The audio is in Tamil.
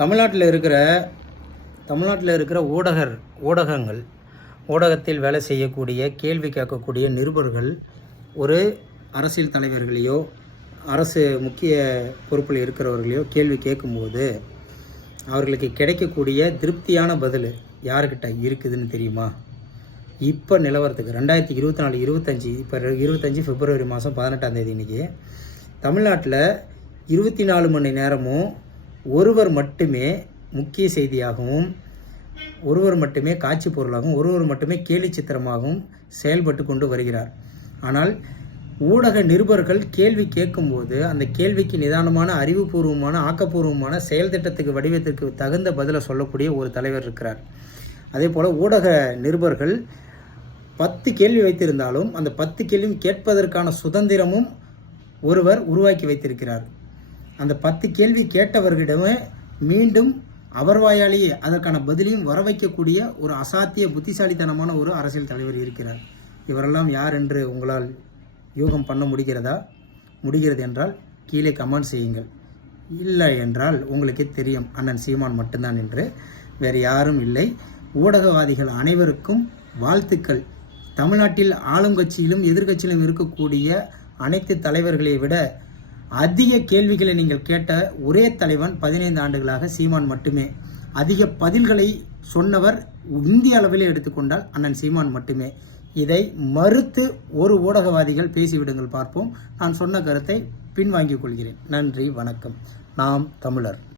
தமிழ்நாட்டில் இருக்கிற தமிழ்நாட்டில் இருக்கிற ஊடகர் ஊடகங்கள் ஊடகத்தில் வேலை செய்யக்கூடிய கேள்வி கேட்கக்கூடிய நிருபர்கள் ஒரு அரசியல் தலைவர்களையோ அரசு முக்கிய பொறுப்பில் இருக்கிறவர்களையோ கேள்வி கேட்கும்போது அவர்களுக்கு கிடைக்கக்கூடிய திருப்தியான பதில் யாருக்கிட்ட இருக்குதுன்னு தெரியுமா? இப்போ நிலவரத்துக்கு ரெண்டாயிரத்தி இருபத்தி நாலு இருபத்தஞ்சி இப்போ இருபத்தஞ்சி பிப்ரவரி மாதம் பதினெட்டாம் தேதி இன்றைக்கி தமிழ்நாட்டில் இருபத்தி நாலு மணி நேரமும் ஒருவர் மட்டுமே முக்கிய செய்தியாகவும் ஒருவர் மட்டுமே காட்சி பொருளாகவும் ஒருவர் மட்டுமே கேலி சித்திரமாகவும் செயல்பட்டு கொண்டு வருகிறார். ஆனால் ஊடக நிருபர்கள் கேள்வி கேட்கும்போது அந்த கேள்விக்கு நிதானமான அறிவுபூர்வமான ஆக்கப்பூர்வமான செயல் திட்டத்துக்கு வடிவத்திற்கு தகுந்த பதிலை சொல்லக்கூடிய ஒரு தலைவர் இருக்கிறார். அதே போல் ஊடக நிருபர்கள் பத்து கேள்வி வைத்திருந்தாலும் அந்த பத்து கேள்வியும் கேட்பதற்கான சுதந்திரமும் ஒருவர் உருவாக்கி வைத்திருக்கிறார். அந்த பத்து கேள்வி கேட்டவர்களிடமே மீண்டும் அவர் வாயாலேயே அதற்கான பதிலையும் வர வைக்கக்கூடிய ஒரு அசாத்திய புத்திசாலித்தனமான ஒரு அரசியல் தலைவர் இருக்கிறார். இவரெல்லாம் யார் என்று உங்களால் யூகம் பண்ண முடிகிறதா? முடிகிறது என்றால் கீழே கமெண்ட் செய்யுங்கள். இல்லை என்றால் உங்களுக்கே தெரியும் அண்ணன் சீமான் மட்டும்தான் என்று. வேறு யாரும் இல்லை. ஊடகவாதிகள் அனைவருக்கும் வாழ்த்துக்கள். தமிழ்நாட்டில் ஆளுங்கட்சியிலும் எதிர்க்கட்சியிலும் இருக்கக்கூடிய அனைத்து தலைவர்களை விட அதிக கேள்விகளை நீங்கள் கேட்ட ஒரே தலைவன் பதினைந்து ஆண்டுகளாக சீமான் மட்டுமே. அதிக பதில்களை சொன்னவர் இந்திய அளவிலே எடுத்துக்கொண்டால் அண்ணன் சீமான் மட்டுமே. இதை மறுத்து ஒரு ஊடகவாதிகள் பேசிவிடுங்கள் பார்ப்போம். நான் சொன்ன கருத்தை பின்வாங்கிக் கொள்கிறேன். நன்றி வணக்கம். நாம் தமிழர்.